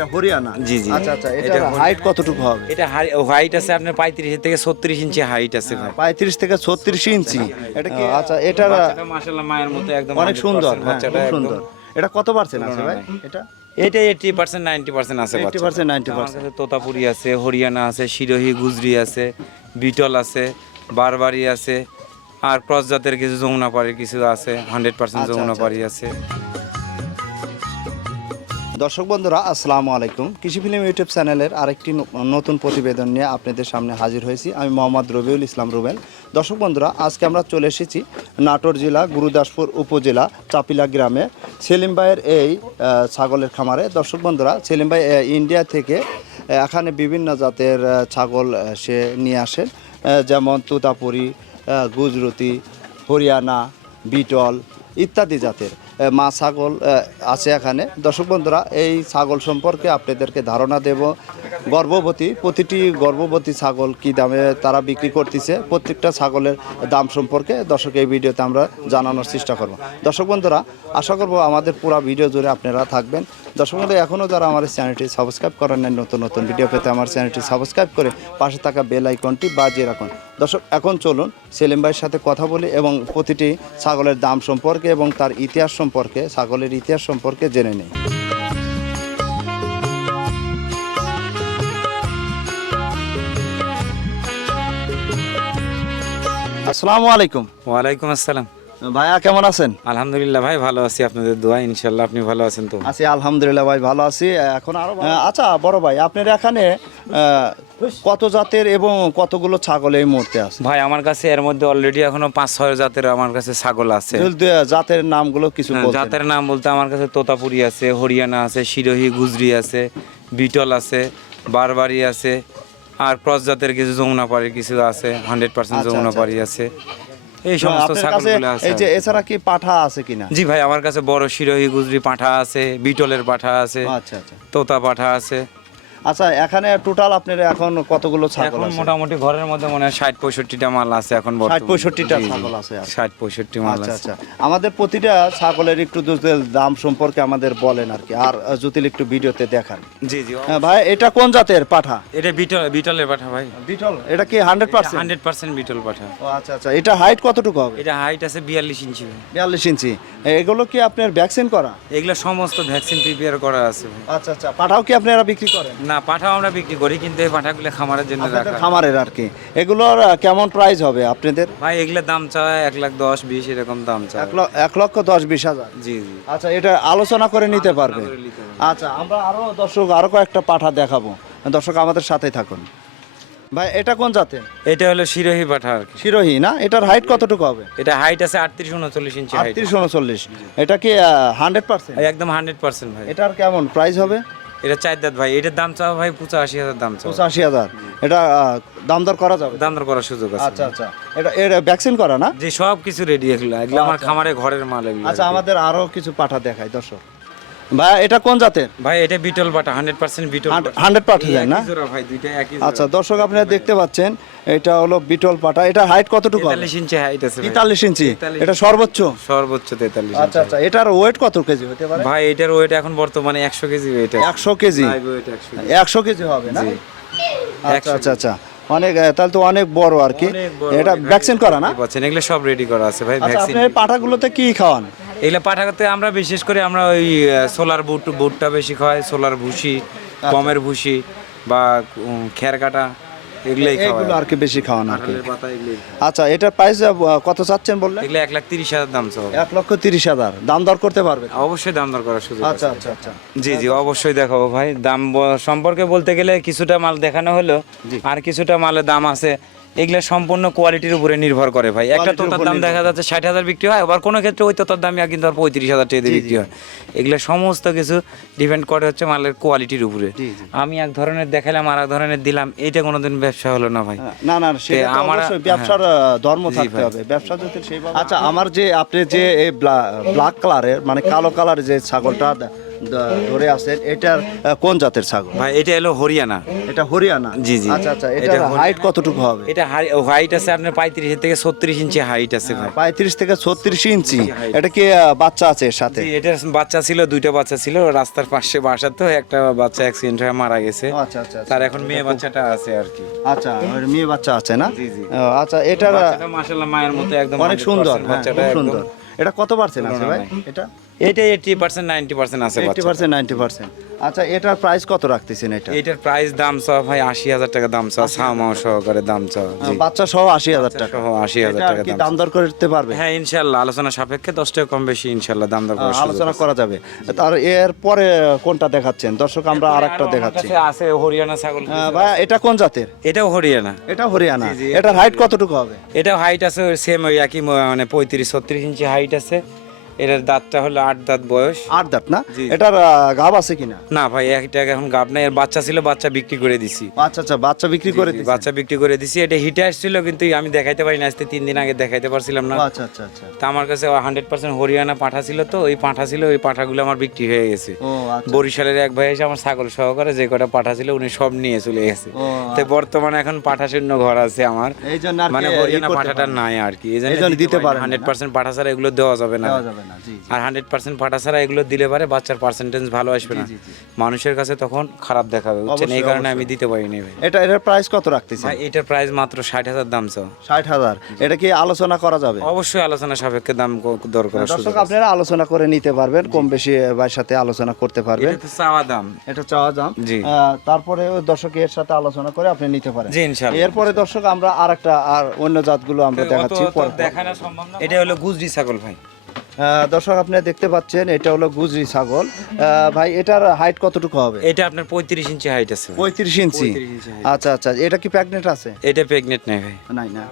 এটা হরিয়ানা। জি জি। আচ্ছা আচ্ছা, এটা হাইট কতটুকু হবে? এটা হাইট আছে আপনার 35 থেকে 36 ইঞ্চি হাইট আছে ভাই। 35 থেকে 36 ইঞ্চি। এটা কি আচ্ছা, এটা বাচ্চাটা মাশাআল্লাহ মায়ের মতো একদম অনেক সুন্দর, বাচ্চাটা খুব একদম সুন্দর। এটা কত পার্সেন্ট আছে ভাই? এটা 80% 90% আছে বাচ্চা। 80% আমার 90%। কাছে তোতাপুরি আছে, হরিয়ানা আছে, শিরোহী গুজরি আছে, বিটল আছে, বারবারি আছে, আর ক্রস জাতের কিছু যমুনাপাড়ি কিছু আছে, 100% যমুনাপাড়ি আছে। দর্শক বন্ধুরা আসসালামু আলাইকুম। কৃষি ফিল্ম ইউটিউব চ্যানেলের আরেকটি নতুন প্রতিবেদন নিয়ে আপনাদের সামনে হাজির হয়েছি। আমি মোহাম্মদ রবিউল ইসলাম রুবেল। দর্শক বন্ধুরা, আজকে আমরা চলে এসেছি নাটোর জেলা গুরুদাসপুর উপজেলা চাপিলা গ্রামে সেলিম ভাইয়ের এই ছাগলের খামারে। দর্শক বন্ধুরা, সেলিম ভাই ইন্ডিয়া থেকে এখানে বিভিন্ন জাতের ছাগল সে নিয়ে আসেন, যেমন তোতাপুরি, গুজরাতি, হরিয়ানা, বিটল ইত্যাদি জাতের মা ছাগল আছে এখানে। দর্শক বন্ধুরা, এই ছাগল সম্পর্কে আপনাদেরকে ধারণা দেব। প্রতিটি গর্ভবতী ছাগল কি দামে তারা বিক্রি করতেছে, প্রত্যেকটা ছাগলের দাম সম্পর্কে দর্শক এই ভিডিওতে আমরা জানানোর চেষ্টা করব। দর্শক বন্ধুরা, আশা করব আমাদের পুরো ভিডিও জুড়ে আপনারা থাকবেন। দর্শক বন্ধুরা, এখনও যারা আমার চ্যানেলটি সাবস্ক্রাইব করেন নাই, নতুন নতুন ভিডিও পেতে আমার চ্যানেলটি সাবস্ক্রাইব করে পাশে থাকা বেল আইকনটি বাজিয়ে রাখুন। দর্শক, এখন চলুন সেলিম ভাইয়ের সাথে কথা বলি এবং প্রতিটি ছাগলের দাম সম্পর্কে এবং তার ইতিহাস সম্পর্কে, ছাগলের ইতিহাস সম্পর্কে জেনে নিই। আসসালামু আলাইকুম। ওয়ালাইকুম আসসালাম। ভাইয়া কেমন আছেন? আলহামদুলিল্লাহ ভাই, ভালো আছি আপনাদের দোয়া, ইনশাআল্লাহ আপনি ভালো আছেন তো? আছি আলহামদুলিল্লাহ ভাই, ভালো আছি। এখন আরো আচ্ছা বড় ভাই, আপনার এখানে কত জাতের এবং কতগুলো ছাগল এই মুহূর্তে আছে? ভাই আমার কাছে এর মধ্যে অলরেডি এখনো 5-6 জাতের আমার কাছে ছাগল আছে। জাতের নামগুলো কিছু বলতেন? জাতের নাম বলতে আমার কাছে তোতাপুরি আছে, হরিয়ানা আছে, শিরোহী গুজরি আছে, বিটল আছে, বারবারি আছে, আর ক্রস জাতের কিছু যমুনাপাড়ি কিছু আছে, 100% যমুনাপাড়ি আছে। এই সমস্ত ছাগলগুলো আছে। এই যে এছাড়া কি পাঠা আছে কিনা? জি ভাই, আমার কাছে বড় শিরোহী গুজরি পাঠা আছে, বিটলের পাঠা আছে, আচ্ছা আচ্ছা, তোতা পাঠা আছে। আচ্ছা, এখানে টোটাল আপনার এখন কতগুলো ছাগল এখন আছে? মোটামুটি ঘরের মধ্যে মনে হয় 60-65টা মাল আছে এখন। 60-65টা ছাগল আছে। 60-65 মাল আচ্ছা আছে। আচ্ছা, আমাদের প্রতিটা ছাগলের একটু দাম সম্পর্কে আমাদের বলেন আর কি, আর জটিল একটু ভিডিওতে দেখান। জি জি ভাই, এটা কোন জাতের পাঠা? এটা বিটলের পাঠা ভাই। বিটল, এটা কি 100%? 100% বিটল পাঠা। ও আচ্ছা আচ্ছা, এটা হাইট কতটুকু হবে? এটা হাইট আছে 42 ইঞ্চি ভাই। 42 ইঞ্চি। এগুলো কি আপনার ভ্যাকসিন করা? এগুলো সমস্ত ভ্যাকসিন প্রিপেয়ার করা আছে ভাই। আচ্ছা আচ্ছা, পাঠাও কি আপনারা বিক্রি করেন? না, পাঠাও আমরা বিক্রি করি, কিন্তু এই পাঠাগুলো খামারের জন্য আপনাদের রাখা। খামারের আর কি। এগুলোর কেমন প্রাইস হবে আপনাদের? ভাই এগুলোর দাম চায় 1,10,20 এরকম দাম চায়। 1,10,20,000। জি জি। আচ্ছা, এটা আলোচনা করে নিতে পারবে? আচ্ছা, আমরা আরো কয়েকটা পাঠা দেখাবো। দর্শক আমাদের সাথেই থাকুন। ভাই, এটা কোন জাতের? এটা হলো শিরোহী পাঠা আর কি। শিরোহী না? এটার হাইট কতটুকু হবে? এটা হাইট আছে 38-39 ইঞ্চি হাইট। 38-39। এটা কি 100%? একদম 100% ভাই। এটার কেমন প্রাইস হবে? এটা 4 দাঁত ভাই। এটার দাম চাও ভাই 85,000 দাম চাও। 85,000। এটা দাম দর করা যাবে? দাম দর করার সুযোগ আছে। আচ্ছা আচ্ছা, এটা ভ্যাকসিন করা না? যে সব কিছু রেডি, এগুলো আমার খামারে ঘরের মাল এগুলো। আচ্ছা, আমাদের আরো কিছু পাঠা দেখাই দর্শক। ভাই, এটা কোন জাতের? ভাই এটা বিটল পাঠা, 100% বিটল। 100 পাঠা যায় না? একই জোড়া ভাই, দুইটা একই জোড়া। আচ্ছা দর্শক, আপনারা দেখতে পাচ্ছেন এটা হলো বিটল পাঠা। এটা হাইট কতটুকু হবে? 43 ইঞ্চি হাইট আছে ভাই। 43 ইঞ্চি। 43 এটা সর্বোচ্চ? সর্বোচ্চ 43 আচ্ছা আচ্ছা, এটার ওয়েট কত কেজি হতে পারে? ভাই এটার ওয়েট এখন বর্তমানে 100 কেজি ওয়েট আছে। 100 KG? Live weight 100 KG. 100 KG হবে না? জি। আচ্ছা আচ্ছা আচ্ছা, অনেক, তাহলে তো অনেক বড় আর কি। অনেক বড় এটা ভাই। ভ্যাকসিন করা না? বলছেন এগুলো সব রেডি করা আছে ভাই, আচ্ছা, ভ্যাকসিন। আপনি এই পাঠাগুলোতে কি খাওয়ান? এগুলো পাঠাতে আমরা বিশেষ করে আমরা ওই সোলার বুটটা বেশি খাওয়াই, সোলার ভুসি, গমের ভুসি বা খের কাটা, এগুলোই খাওয়াই। এগুলো আর কি বেশি খাওয়ান আর কি। কাঁঠালের পাতা এগুলোই। আচ্ছা, এটা প্রাইস কত চাচ্ছেন বললেন? এগুলো 1,30,000 দাম চাও। 1,30,000 দাম দর করতে পারবে? অবশ্যই দাম দর করার সুযোগ আচ্ছা আছে। আচ্ছা আচ্ছা, জি জি, অবশ্যই দেখাবো ভাই। দাম সম্পর্কে বলতে গেলে কিছুটা মাল দেখানো হলো, আর কিছুটা মালের দাম আছে। এগুলা সম্পূর্ণ কোয়ালিটির উপরে নির্ভর করে ভাই। একটা তোতার দাম দেখা যাচ্ছে 60,000 বিক্রি হয়, আবার কোনো ক্ষেত্রে ওই তোতার দামই কিন্তু 35,000 টাকা দিয়ে বিক্রি হয়। এগুলা সমস্ত কিছু ডিপেন্ড করে হচ্ছে মালের কোয়ালিটির উপরে। আমি এক ধরনের দেখালাম আর এক ধরনের দিলাম, এইটা কোনোদিন ব্যবসা হলো না ভাই। না না, সেটা তো অবশ্যই ব্যবসার ধর্ম থাকতে হবে, ব্যবসা যদি সেইভাবে। আচ্ছা, আমার যে আপনি যে এই ব্ল্যাক কালারের মানে কালো কালারের যে ছাগলটা ধরে আছেন, এটার কোন জাতের ছাগল? ভাই এটা হলো হরিয়ানা। এটা হরিয়ানা? জি জি। আচ্ছা আচ্ছা, এটার হাইট কতটুকু হবে? এটা হাইট আছে আপনার 35 থেকে 36 ইঞ্চি হাইট আছে ভাই। 35 থেকে 36 ইঞ্চি। এটা কি বাচ্চা আছে এর সাথে? জি, এটার বাচ্চা ছিল, দুইটা বাচ্চা ছিল, রাস্তার পাশে বাসা তো, একটা বাচ্চা অ্যাক্সিডেন্ট হয়ে মারা গেছে। আচ্ছা আচ্ছা, তার এখন মেয়ে বাচ্চাটা আছে আর কি। আচ্ছা, ওর মেয়ে বাচ্চা আছে না? জি জি। আচ্ছা, এটার বাচ্চাটা মাশাআল্লাহ মায়ের মতো একদম অনেক সুন্দর, 100% বাচ্চাটা খুব একদম সুন্দর। এটা কত পার্সেন্ট আছে ভাই? এটা 80% 90% আছে বাচ্চা। 80% 90%। আচ্ছা, এটার প্রাইস কত রাখতেছেন এটা? এটার প্রাইস দাম চাও ভাই 80,000 টাকা দাম চাও, ছামাও সহকারে দাম চাও। জি, বাচ্চা সহ 80,000 টাকা। সহ 80,000 টাকা কি দাম। দাম দর করতে পারবে? হ্যাঁ ইনশাআল্লাহ, আলোচনা সাপেক্ষে 10 টাকা কম বেশি ইনশাআল্লাহ দাম দর করার সুযোগ আলোচনা আছে। করা যাবে। তার এর পরে কোনটা দেখাচ্ছেন দর্শক? আমরা আরেকটা আরো দেখাচ্ছি। আমার কাছে আছে হরিয়ানা ছাগল। ভাই, এটা কোন জাতের? এটাও হরিয়ানা। এটা হরিয়ানা। জি, জি। এটার হাইট কতটুকু হবে? এটাও হাইট আছে সেম ওই একই মানে 35-36 ইঞ্চি হাইট আছে। এটার দাঁতটা হলো 8 দাঁত বয়স। 8 দাঁত না? জি। এটার গাব আছে কিনা? না ভাই, একটা এখন গাব নাই, এর বাচ্চা ছিল, বাচ্চা বিক্রি করে দিছি। আচ্ছা আচ্ছা, বাচ্চা বিক্রি করে দিয়েছেন? বাচ্চা বিক্রি করে দিছি। এটা হিটে আসছিল কিন্তু আমি দেখাইতে পারি না, আজকে 3 দিন আগে দেখাইতে পারছিলাম না। আচ্ছা আচ্ছা আচ্ছা। তা আমার কাছে 100% হরিয়ানা পাঠা ছিল, তো ওই পাঠা ছিল, ওই পাঠাগুলো আমার বিক্রি হয়ে গেছে। ও আচ্ছা। বরিশালের এক ভাই এসে আমার ছাগল সহকারে যে কটা পাঠা ছিল উনি সব নিয়ে চলে গেছে। ও তো বর্তমানে এখন পাঠা শূন্য ঘর আছে আমার, এই জন্য আর মানে কি হরিয়ানা করতে পাঠাটা পারেন? নাই আর কি। এই জন্য দিতে পারেন না? 100% পাঠা ছাড়া এগুলো দেওয়া যাবে না। দেওয়া যাবে না, জি জি। আর 100% পাঠা ছাড়া এগুলো দিলে পারে বাচ্চার পার্সেন্টেজ ভালো আসবে না, জি, জি। মানুষের কাছে তখন খারাপ দেখাবে, বুঝছেন? এই অবশ্যই, কারণে আমি অবশ্যই। দিতে পারিনি ভাই। এটার প্রাইস কত রাখতেছেন? ভাই এটার প্রাইস মাত্র 60,000 দাম চাও। 60,000। এটা কি আলোচনা করা যাবে? অবশ্যই আলোচনা সাপেক্ষে দাম দর করার সুযোগ দর্শক আছে। আপনারা আলোচনা করে নিতে পারবেন, কম বেশি ভাইয়ের সাথে আলোচনা করতে পারবেন। এটা তো চাওয়া দাম। এটা চাওয়া দাম। জি। তারপরে ওই দর্শক এর সাথে আলোচনা করে আপনি নিতে পারেন। জি ইনশাআল্লাহ। এরপরে দর্শক আমরা আর অন্য জাতগুলো আমরা দেখাচ্ছি অত দেখানো সম্ভব না। এটা হলো গুজরি ছাগল ভাই। দর্শক আপনারা দেখতে পাচ্ছেন, এটা হলো গুজরি ছাগল। ভাই, এটার হাইট কতটুকু হবে? এটা আপনার 35 ইঞ্চি হাইট আছে। 35 ইঞ্চি। 35 ইঞ্চি height। আচ্ছা আচ্ছা, এটা কি প্রেগনেন্ট আছে? এটা প্রেগনেন্ট নাই ভাই। নাই না।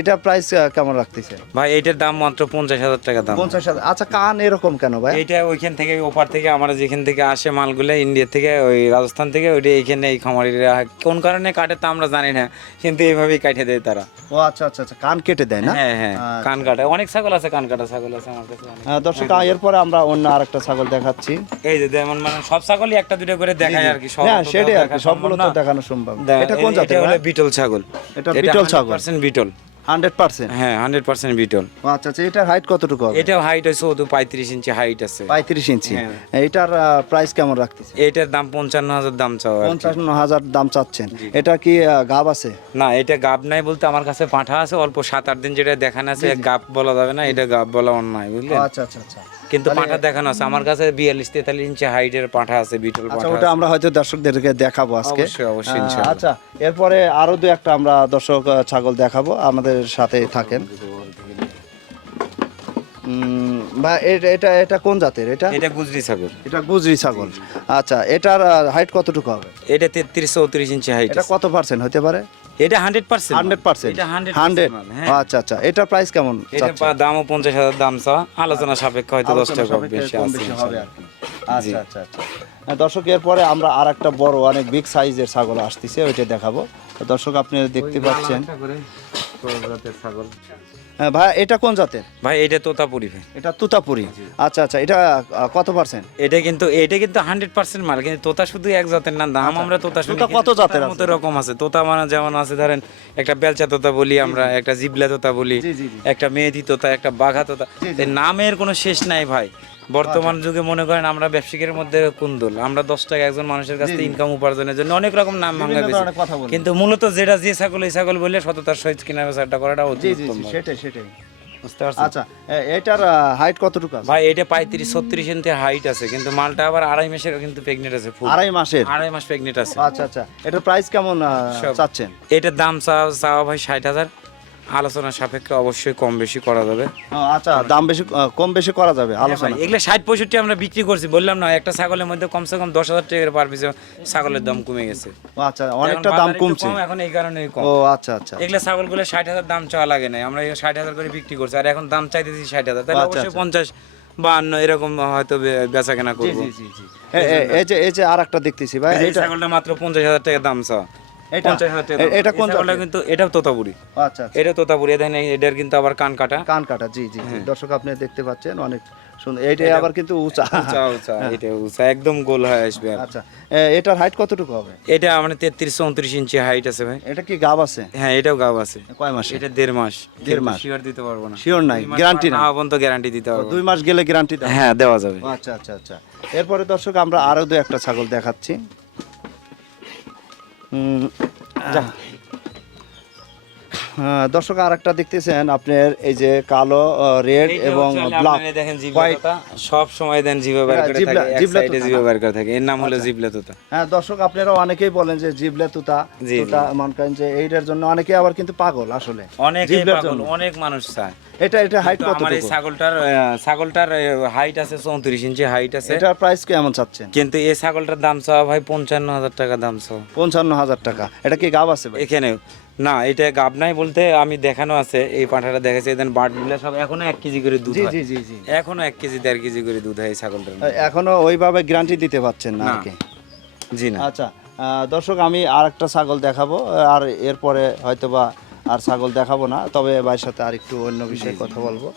এটা প্রাইস কেমন রাখতেছে? ভাই এটার দাম মাত্র 50,000 টাকা দাম। 50,000। আচ্ছা, কান এরকম কেন ভাই? এইটা ওইখান থেকে ওপার থেকে আমরা যেখান থেকে আসে মালগুলো ইন্ডিয়া থেকে, ওই রাজস্থান থেকে, ওইটা এইখানে এই খামারিরা কোন কারণে কাটে তা আমরা জানি না, কিন্তু এইভাবেই কাটে দেয় তারা। ও আচ্ছা আচ্ছা আচ্ছা, কান কেটে দেয় না? হ্যাঁ হ্যাঁ, কান কাটা অনেক ছাগল আছে, কান কাটা ছাগল আছে আমার কাছে অনেক। দর্শক, এরপরে আমরা অন্য আরেকটা ছাগল দেখাচ্ছি। এই যে যেমন মানে সব ছাগলই একটা দুটো করে দেখায় আর কি, সব হ্যাঁ, তো সেটাই আর দেখা কি, সবগুলো সম্ভব তো না। দেখানো সম্ভব। দে- এটা কোন এটা জাতের হলো ভাই? বিটল ছাগল। এটা বিটল ছাগল? 100% বিটল। 100%? হ্যাঁ 100% বিটল। ও আচ্ছা আচ্ছা, এটার হাইট কতটুকু হবে? এটাও হাইট হয়েছে 35 ইঞ্চি হাইট আছে। 35 ইঞ্চি। হ্যাঁ। এটার প্রাইস কেমন রাখতেছে? এটার দাম 55,000 দাম চাও আর কি। 55,000 দাম চাচ্ছেন। এটা কি গাব আছে? না, এটা গাব নাই বলতে আমার কাছে পাঠা আছে অল্প 7-8 দিন, যেটা দেখানো আছে গাব বলা যাবে না, এটা গাব বলা অন্যায়, ও বুঝলেন? আচ্ছা আচ্ছা আচ্ছা। কিন্তু পাঠা দেখানো আছে আমার কাছে 42-43 ইঞ্চি হাইটের পাঠা আছে, বিটল আচ্ছা, পাঠা ওটা আছে। আমরা হয়তো দর্শকদেরকে দেখাবো আজকে। অবশ্যই, অবশ্যই, ইনশাআল্লাহ। আচ্ছা, এরপরে আরো দু একটা আমরা দর্শক ছাগল দেখাবো, আমাদের সাথে থাকেন। ভাই, এটা এটা কোন জাতের? এটা এটা গুজরি ছাগল। এটা গুজরি ছাগল। আচ্ছা, এটার হাইট কতটুকু হবে? এটা 33-34 ইঞ্চি হাইট এটা আছে। কত পার্সেন্ট হতে পারে? এটা 100%। 100%? এটা 100%। 100? হ্যাঁ। আচ্ছা আচ্ছা, এটার প্রাইস কেমন এটা চাচ্ছেন? দামও 50,000 দাম চাওয়া, আলোচনা সাপেক্ষে হয়তো 10 আলোচনা টাকা সাপেক্ষে বেশি কম আছে বেশি হবে আর কি। ইনশাআল্লাহ। আচ্ছা আচ্ছা আচ্ছা। দর্শক, এরপরে আমরা আর একটা বড় অনেক বিগ সাইজের ছাগল আসতেছে, ওইটা দেখাবো। তো দর্শক আপনারা দেখতে পাচ্ছেন। ভাই, এটা কোন জাতের? ভাই এটা তোতাপুরি ভাই। এটা তুতাপুরি। আচ্ছা আচ্ছা, এটা কত পার্সেন্ট? এটা কিন্তু 100% মাল, কিন্তু তোতা শুধু এক জাতের না, দাম আমরা তোতা শুনি, তোতা কত জাতের আছে? মতো রকম আছে তোতা, মানে যেমন আছে ধরেন একটা বেলচা তোতা বলি আমরা, একটা জিবলা তোতা বলি, জি, জি, জি। একটা মেহেদি তোতা, একটা বাঘা তোতা। এই নামের কোনো শেষ নাই ভাই। বর্তমান যুগে মনে করেন আমরা ব্যবসায়ীর মধ্যে কুন্দল, আমরা 10 টাকা একজন মানুষের কাছ থেকে ইনকাম উপার্জনের জন্য অনেক রকম নাম ভাঙা বিভিন্ন বেশি, ধরনের কথা বলি। কিন্তু মূলত যেটা যে ছাগল এই ছাগল বলে সততার সহিত কিনা বেচাটা করাটা জি অতি জি উত্তম জি, ভাই। সেটাই সেটাই। বুঝতে পারছেন? আচ্ছা, এটার হাইট কতটুকু আছে? ভাই এটা 35-36 ইঞ্চি হাইট আছে, কিন্তু মালটা আবার 2.5 মাসের কিন্তু প্রেগনেন্ট আছে, ফুল 2.5 মাসের? 2.5 মাস প্রেগনেন্ট আছে। আচ্ছা আচ্ছা, এটার প্রাইস কেমন সব। চাচ্ছেন? এটার দাম চাওয়া ভাই 60,000, আলোচনা সাপেক্ষে অবশ্যই কম বেশি করা যাবে। আচ্ছা, দাম বেশি কম বেশি করা যাবে হ্যাঁ ভাই, আলোচনা? এগুলো 60-65 আমরা বিক্রি করছি, বললাম না একটা ছাগলের মধ্যে কমসে কম 10,000 টাকার পার পিস ছাগলের দাম কমে গেছে। ও আচ্ছা, অনেকটা এখন দাম বাজার একটু কমছে। কম, এখন এই কারণেই কম। ও আচ্ছা আচ্ছা। এগুলো ছাগলগুলো 60,000 দাম চাওয়া লাগে না, আমরা 60,000 করে বিক্রি করছি, আর এখন দাম চাইতেছি 60,000, তাহলে আচ্ছা, অবশ্যই আচ্ছা। 50-52 এরকম হয়তো বেচা কেনা জি করবো। জি জি জি। এই যে আর একটা দেখতেছি ভাই, এই যে এটা ছাগলটা মাত্র 50,000 টাকা দাম চাওয়া। এটা 50,000 টাকা দাম। এটা এই কোন ছাগলটা জাতের? কিন্তু এটাও তোতাপুরি, আচ্ছা আচ্ছা, এটা তোতাপুরি দেখেন এটার কিন্তু আবার কান কাটা। কান কাটা, জি জি জি। হ্যাঁ। দর্শক আপনি দেখতে পাচ্ছেন অনেক সুন্দর, এইটাই এটা আবার কিন্তু উঁচা। উঁচা উঁচা, হ্যাঁ। এটা উঁচা একদম গোল হয়ে আসবে আর। আচ্ছা, এটার হাইট কতটুকু হবে? এটা মানে 33-34 ইঞ্চি হাইট আছে ভাই। এটা কি গাব আছে? হ্যাঁ এটাও গাব আছে। কয় মাসে? এটা 1.5 মাস। 1.5 মাস। শিওর দিতে পারবো না। শিওর নাই, 2 মাস গ্যারান্টি না না? পর্যন্ত গ্যারান্টি দিতে পারবো। 2 মাস গেলে গ্যারান্টি দেওয়া? হ্যাঁ দেওয়া যাবে। আচ্ছা আচ্ছা আচ্ছা। এরপরে দর্শক আমরা আরো দু একটা ছাগল দেখাচ্ছি। যা। দর্শক আর একটা দেখতেছেন আপনার এই যে কালো, রেড এইটা এবং হচ্ছে হলো ব্ল্যাক, আপনারা দেখেন হোয়াইট। জিবলা তোতা সব সময় দেন জিভে বের করে জিবলা- থাকে, এক জিবলা সাইডে তোতা জিভে না? বের করে থাকে, এর নাম হলো আচ্ছা। জিবলা তোতা। হ্যাঁ দর্শক আপনারা অনেকেই বলেন যে জিবলে তুতা, জি, তুতা মনে করেন যে এইটার জন্য অনেকে আবার কিন্তু পাগল আসলে অনেকেই জিবলার পাগল, জন্য। অনেক মানুষ চায়। এটা হাইট কিন্তু আমার এই কতটুকু? ছাগলটার হাইট আছে 34 ইঞ্চি হাইট আছে। এটার প্রাইস কেমন চাচ্ছেন? কিন্তু এই ছাগলটার দাম চাওয়া ভাই 55,000 টাকা দাম চাওয়া। 55,000 টাকা। এটা কি গাব আছে ভাই? এখানে না, এটা গাব নাই বলতে আমি দেখানো আছে, এই পাঁঠাটা দেখেছে এদিন বাটগুলো সব এখনো 1 কেজি করে দুধ জি হয়। জি জি জি। এখনো 1 কেজি 1.5 কেজি করে দুধ হয় এই ছাগলটার। এখনো ওইভাবে গ্যারান্টি দিতে পারছেন না না। আর কি? জি না। আচ্ছা, দর্শক আমি আর একটা ছাগল দেখাবো, আর এরপরে হয়তোবা আর ছাগল দেখাবো না, তবে ভাইয়ের সাথে আর একটু অন্য বিষয়ে কথা বলবো।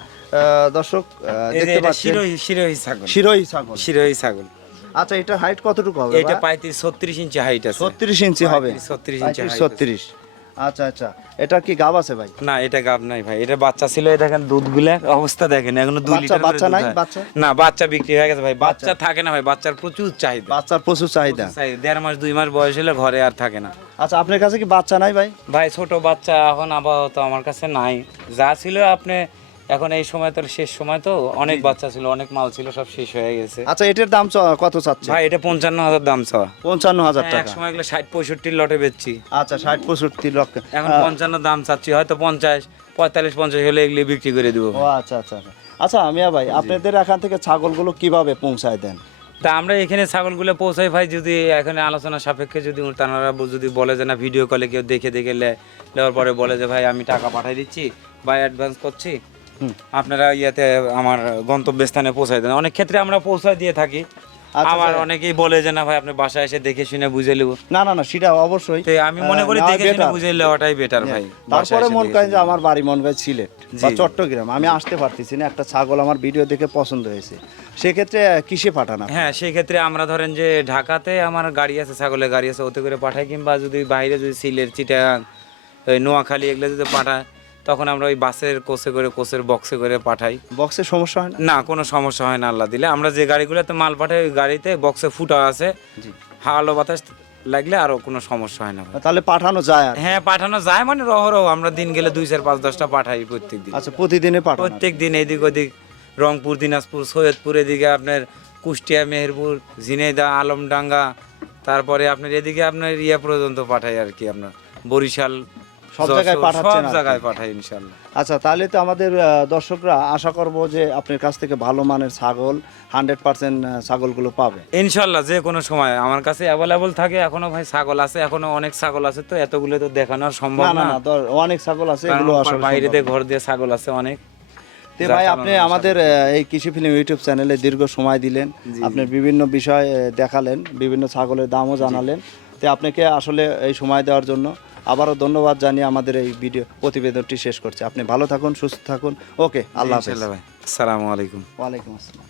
দর্শক এই যে দেখতে এটা পাচ্ছেন শিরোহী ছাগল। শিরোহী ছাগল। শিরোহী ছাগল। আচ্ছা, এটার হাইট কতটুকু হবে? এটা 36 ইঞ্চি হাইট আছে। 36 ইঞ্চি হবে? 36 ইঞ্চি height 36। আচ্ছা আচ্ছা, এটা কি গাব আছে ভাই? না এটা গাব নাই ভাই, এটা বাচ্চা ছিল, এই দেখেন দুধগুলা অবস্থা দেখেন, এখনো 2 লিটার করে বাচ্চা দুধ নাই? হয়। বাচ্চা? না বাচ্চা বিক্রি হয়ে গেছে ভাই, বাচ্চা থাকে না ভাই, বাচ্চার প্রচুর চাহিদা। বাচ্চার প্রচুর চাহিদা। 1.5 মাস 2 মাস বয়স হলে ঘরে আর থাকে না। আচ্ছা, আপনার কাছে কি বাচ্চা নাই ভাই? ভাই ছোট বাচ্চা এখন আপাতত আমার কাছে নাই, যা ছিল আপনি এখন এই সময় তো শেষ সময় তো অনেক বাচ্চা ছিল, অনেক মাল ছিল, সব শেষ হয়ে গেছে। আচ্ছা, এটার দাম কত চাচ্ছে? ভাই এটা 55,000 দাম চাওয়া। 55,000 এক টাকা। সময় এগুলো 60-65 লটে বেচছি, আচ্ছা, 60-65 লক্ষ। এখন 55 দাম চাচ্ছি, হয়তো 50-45-50 হলে এগুলি বিক্রি করে দিব। ও আচ্ছা আচ্ছা আচ্ছা। আচ্ছা মিয়া ভাই, আপনাদের এখান থেকে ছাগলগুলো কিভাবে পৌঁছায় দেন? তা আমরা এখানে ছাগলগুলো পৌঁছাই ভাই, যদি এখানে আলোচনা সাপেক্ষে যদি তারা যদি বলে যে না ভিডিও কলে কেউ দেখে নেওয়ার পরে বলে যে ভাই আমি টাকা পাঠিয়ে দিচ্ছি বা অ্যাডভান্স করছি, আপনারা ইয়াতে আমার গন্তব্যস্থানে পৌঁছায় দেন। অনেক ক্ষেত্রে আমরা পৌঁছায় দিয়ে থাকি। আচ্ছা, আবার আচ্ছা। অনেকেই বলে যে না ভাই আপনি বাসায় এসে দেখে শুনে বুঝে নেব। না না না, সেটা অবশ্যই। তো আমি মনে করি নেওয়া দেখে শুনে better। বুঝে নেওয়াটাই বেটার ভাই। বাসায় তারপরে এসে মন দেখে করেন যে শুনে। আমার বাড়ি মন করে সিলেট বা চট্টগ্রাম, আমি আসতে পারতেছি না, একটা ছাগল আমার ভিডিও দেখে পছন্দ হয়েছে, সেক্ষেত্রে কিসে পাঠান আপনি? হ্যাঁ সেই ক্ষেত্রে আমরা ধরেন যে ঢাকাতে আমার গাড়ি আছে, ছাগলের গাড়ি আছে, ওতে করে পাঠাই, কিংবা যদি বাইরে যদি সিলেট, চিটাগাং, ওই নোয়াখালী এগুলো যদি পাঠায়, তখন আমরা ওই বাসের কোচের বক্সে করে পাঠাই। বক্সের সমস্যা হয় না? না কোনো সমস্যা হয় না আল্লাহ দিলে। আমরা যে গাড়িগুলোতে মাল পাঠাই ওই গাড়িতে বক্সে ফুটা আছে, জি। হাওয়া বাতাস লাগলে আরো কোনো সমস্যা হয় না ভাই। তাহলে পাঠানো যায় আর? হ্যাঁ পাঠানো যায়, মানে রহরহ আমরা দিন গেলে 2-4-5-10টা পাঠাই প্রত্যেক দিন। আচ্ছা, প্রতিদিনে পাঠানো? প্রত্যেক দিন এদিক ওদিক, রংপুর, দিনাজপুর, সৈয়দপুর, এদিকে আপনার কুষ্টিয়া, মেহেরপুর, ঝিনাইদহ, আলমডাঙ্গা, তারপরে আপনার এদিকে আপনার ইয়া পর্যন্ত পাঠাই আর কি, আপনার বরিশাল, সব জায়গায় যশোর, পাঠাচ্ছেন সব আর কি? জায়গায় পাঠাই ইনশাল্লাহ। আচ্ছা, তাহলে তো আমাদের দর্শকরা আশা করব যে আপনার কাছ থেকে ভালো মানের ছাগল 100% ছাগলগুলো পাবে ইনশাল্লাহ যে কোনো সময় আমার কাছে অ্যাভেলেবল থাকে। এখনো ভাই ছাগল আছে, এখনো অনেক ছাগল আছে, তো এতগুলো তো দেখানো আর সম্ভব না না না। না, অনেক ছাগল আছে, কারণ এগুলো ওপার আসলে বাইরে সম্ভব দিয়ে না। ঘর দিয়ে ছাগল আছে অনেক। তো ভাই, আপনি আমাদের এই কৃষি ফিল্ম ইউটিউব চ্যানেলে দীর্ঘ সময় দিলেন, আপনার বিভিন্ন বিষয় দেখালেন, বিভিন্ন ছাগলের দামও জানালেন। তো আপনাকে আসলে এই সময় দেওয়ার জন্য আবারও ধন্যবাদ জানিয়ে আমাদের এই ভিডিও প্রতিবেদনটি শেষ করছি। আপনি ভালো থাকুন, সুস্থ থাকুন। ওকে, আল্লাহ হাফেজ। ইনশাল্লাহ ভাই, আসসালামু আলাইকুম। ওয়ালাইকুম আসসালাম।